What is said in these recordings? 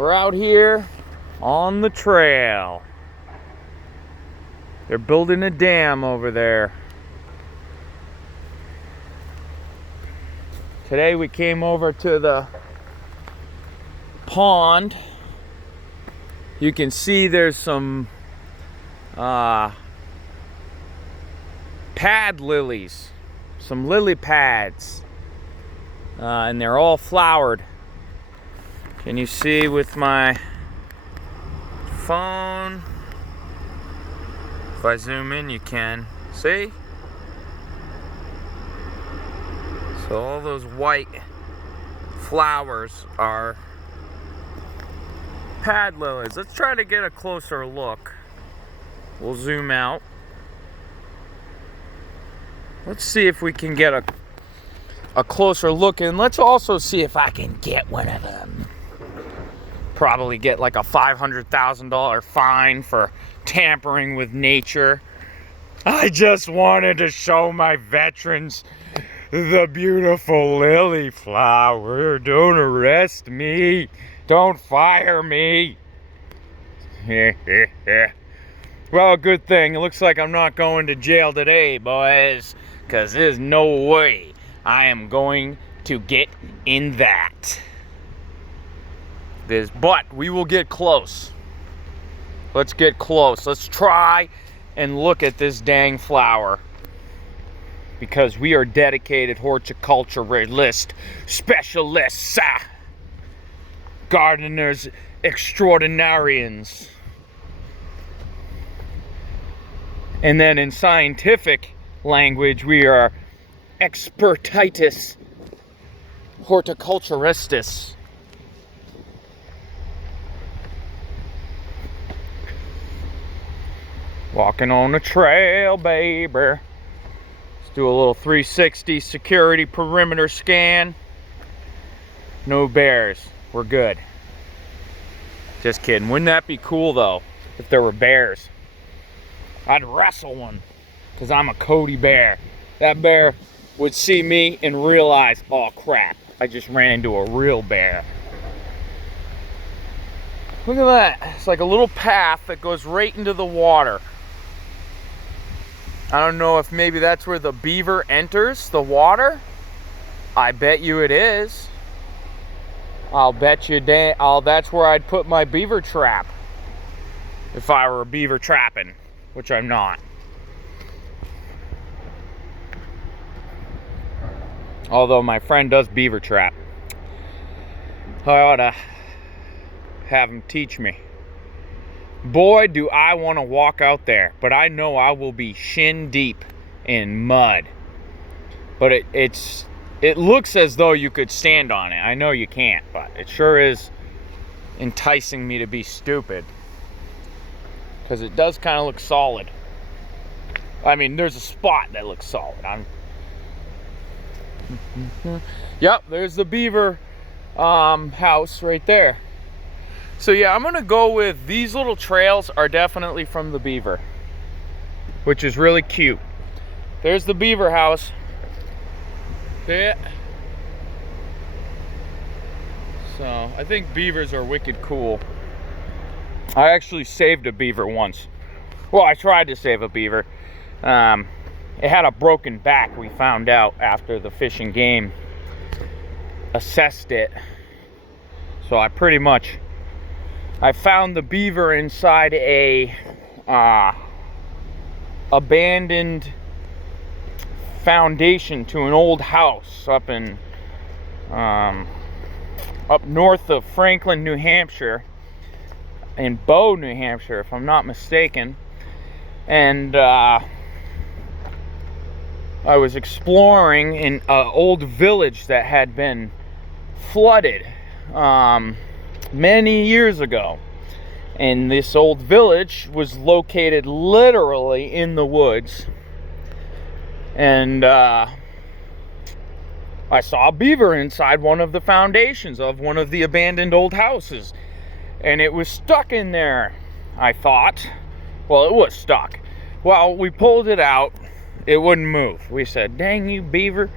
We're out here on the trail. They're building a dam over there. Today we came over to the pond. You can see there's some pad lilies, some lily pads, and they're all flowered. Can you see with my phone? If I zoom in, you can see. So all those white flowers are pad lilies. Let's try to get a closer look. We'll zoom out. Let's see if we can get a closer look, and let's also see if I can get one of them. Probably get like a $500,000 fine for tampering with nature. I just wanted to show my veterans the beautiful lily flower. Don't arrest me. Don't fire me. Well, good thing. It looks like I'm not going to jail today, boys, because there's no way I am going to get in that. But we will get close. Let's get close. Let's try and look at this dang flower, because we are dedicated horticulturalist specialists, gardeners extraordinarians. And then in scientific language, we are expertitis horticulturistis. Walking on the trail, baby. Let's do a little 360 security perimeter scan. No bears. We're good. Just kidding. Wouldn't that be cool, though, if there were bears? I'd wrestle one, because I'm a Cody bear. That bear would see me and realize, oh crap, I just ran into a real bear. Look at that. It's like a little path that goes right into the water. I don't know if maybe that's where the beaver enters the water. I bet you it is. I'll bet you that's where I'd put my beaver trap if I were beaver trapping, which I'm not. Although my friend does beaver trap. I ought to have him teach me. Boy, do I want to walk out there, but I know I will be shin deep in mud. But it looks as though you could stand on it. I know you can't, but it sure is enticing me to be stupid, because it does kind of look solid. I mean, there's a spot that looks solid. Yep, there's the beaver house right there. So yeah, I'm gonna go with these little trails are definitely from the beaver, which is really cute. There's the beaver house. See it? So I think beavers are wicked cool. I actually saved a beaver once. Well, I tried to save a beaver. It had a broken back, we found out after the Fish and Game assessed it. So I found the beaver inside a abandoned foundation to an old house up north of Franklin, New Hampshire, in Bow, New Hampshire, if I'm not mistaken. And I was exploring in an old village that had been flooded many years ago, and this old village was located literally in the woods, and I saw a beaver inside one of the foundations of one of the abandoned old houses, and it was stuck in there. I thought, well, it was stuck. Well, we pulled it out, it wouldn't move. We said, dang you, beaver,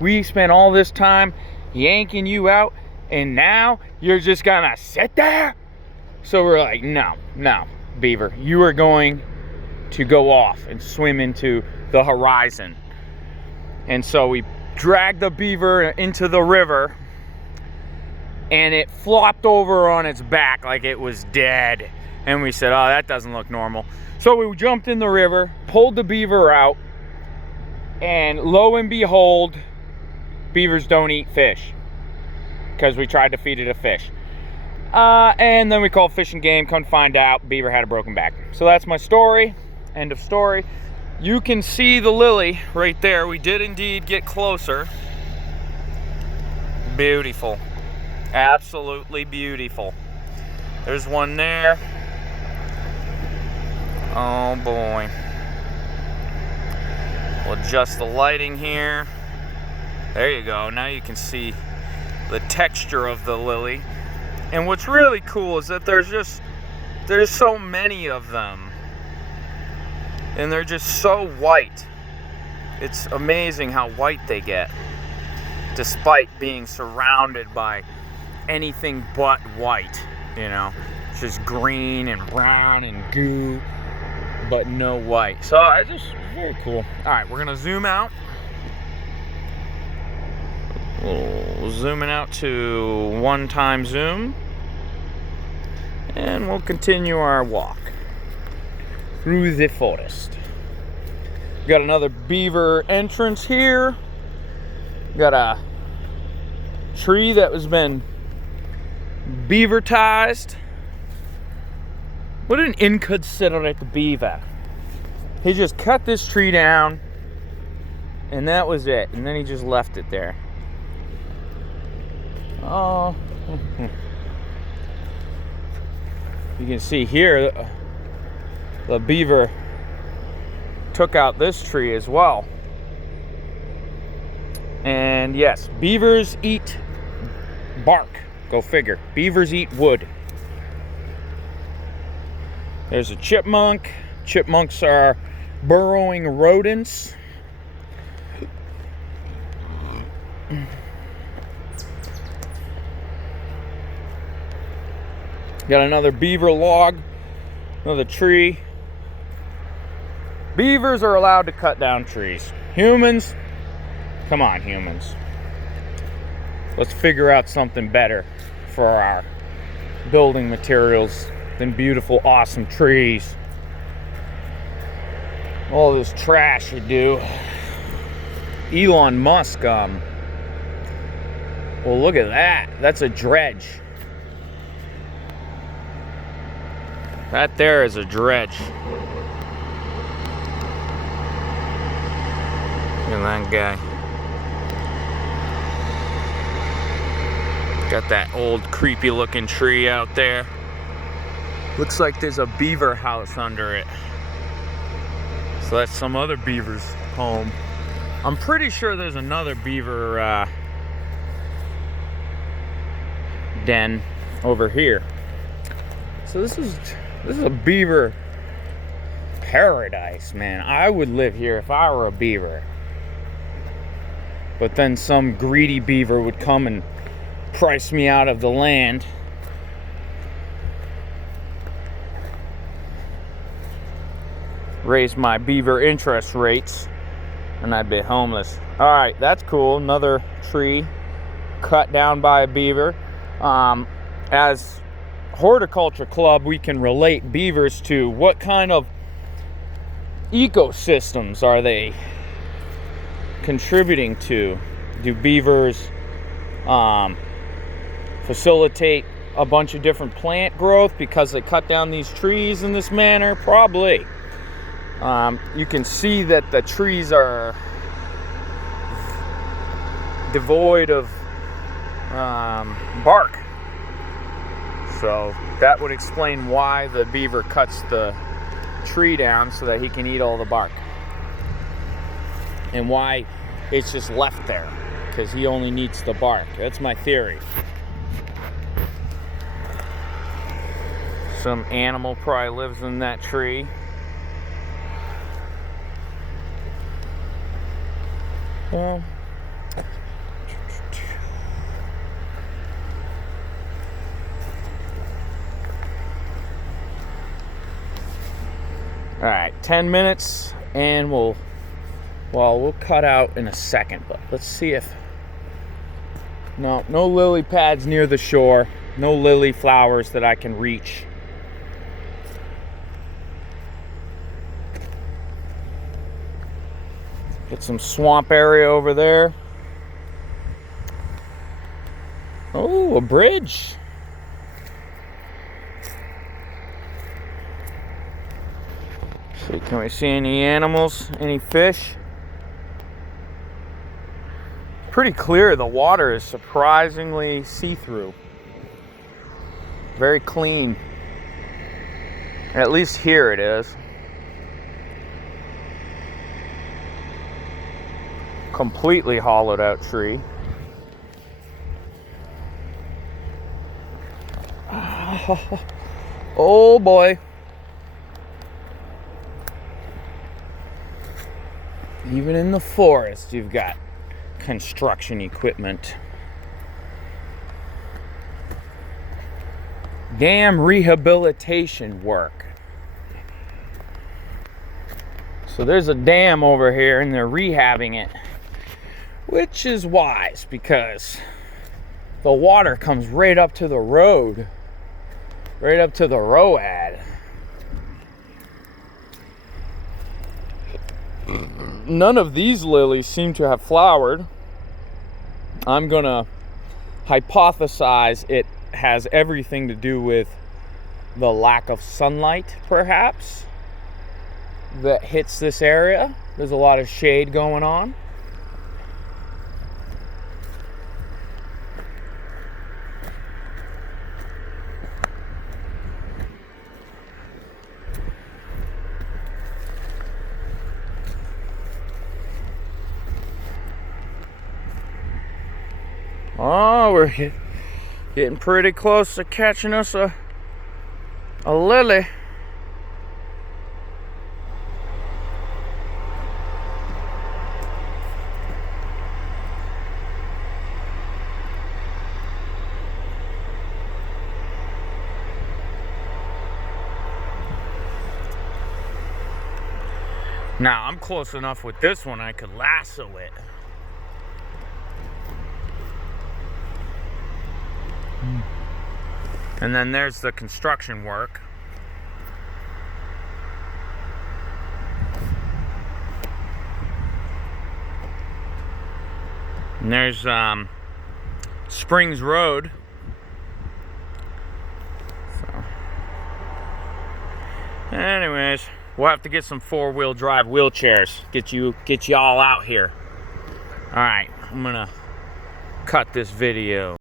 we spent all this time yanking you out, and now you're just gonna sit there? So we're like, no, Beaver, you are going to go off and swim into the horizon. And so we dragged the beaver into the river, and it flopped over on its back like it was dead. And we said, oh, that doesn't look normal. So we jumped in the river, pulled the beaver out, and lo and behold, beavers don't eat fish, because we tried to feed it a fish. And then we called Fish and Game, come find out, beaver had a broken back. So that's my story, end of story. You can see the lily right there. We did indeed get closer. Beautiful, absolutely beautiful. There's one there. Oh boy. We'll adjust the lighting here. There you go, now you can see the texture of the lily. And what's really cool is that there's so many of them. And they're just so white. It's amazing how white they get, despite being surrounded by anything but white, you know. It's just green and brown and goo, but no white. So I just, very cool. All right, we're gonna zoom out. We'll zoom it out to 1x zoom, and we'll continue our walk through the forest. Got another beaver entrance here. Got a tree that has been beavertized. What an inconsiderate beaver. He just cut this tree down, and that was it. And then he just left it there. Oh, you can see here the beaver took out this tree as well. And yes, beavers eat bark. Go figure. Beavers eat wood. There's a chipmunk. Chipmunks are burrowing rodents. Got another beaver log, another tree. Beavers are allowed to cut down trees. Humans, come on, humans. Let's figure out something better for our building materials than beautiful, awesome trees. All this trash you do. Elon Musk, well, look at that. That's a dredge. That there is a dredge. Look at that guy. Got that old creepy looking tree out there. Looks like there's a beaver house under it. So that's some other beaver's home. I'm pretty sure there's another beaver den over here. So this is a beaver paradise, man. I would live here if I were a beaver. But then some greedy beaver would come and price me out of the land. Raise my beaver interest rates, and I'd be homeless. All right, that's cool. Another tree cut down by a beaver. As horticulture club, we can relate beavers to what kind of ecosystems are they contributing to? Do beavers facilitate a bunch of different plant growth because they cut down these trees in this manner? Probably. You can see that the trees are devoid of bark. So that would explain why the beaver cuts the tree down so that he can eat all the bark. And why it's just left there, because he only needs the bark. That's my theory. Some animal probably lives in that tree. All right, 10 minutes and we'll cut out in a second, but let's see if, no lily pads near the shore, no lily flowers that I can reach. Get some swamp area over there. Oh, a bridge. See, can we see any animals, any fish? Pretty clear. The water is surprisingly see-through. Very clean. At least here it is. Completely hollowed out tree. Oh boy. Even in the forest, you've got construction equipment. Dam rehabilitation work. So there's a dam over here and they're rehabbing it, which is wise because the water comes right up to the road, right up to the road. None of these lilies seem to have flowered. I'm gonna hypothesize it has everything to do with the lack of sunlight, perhaps, that hits this area. There's a lot of shade going on. Oh, we're getting pretty close to catching us a lily. Now, I'm close enough with this one I could lasso it. And then there's the construction work. And there's Springs Road. So, anyways, we'll have to get some four-wheel drive wheelchairs. Get y'all out here. All right, I'm gonna cut this video.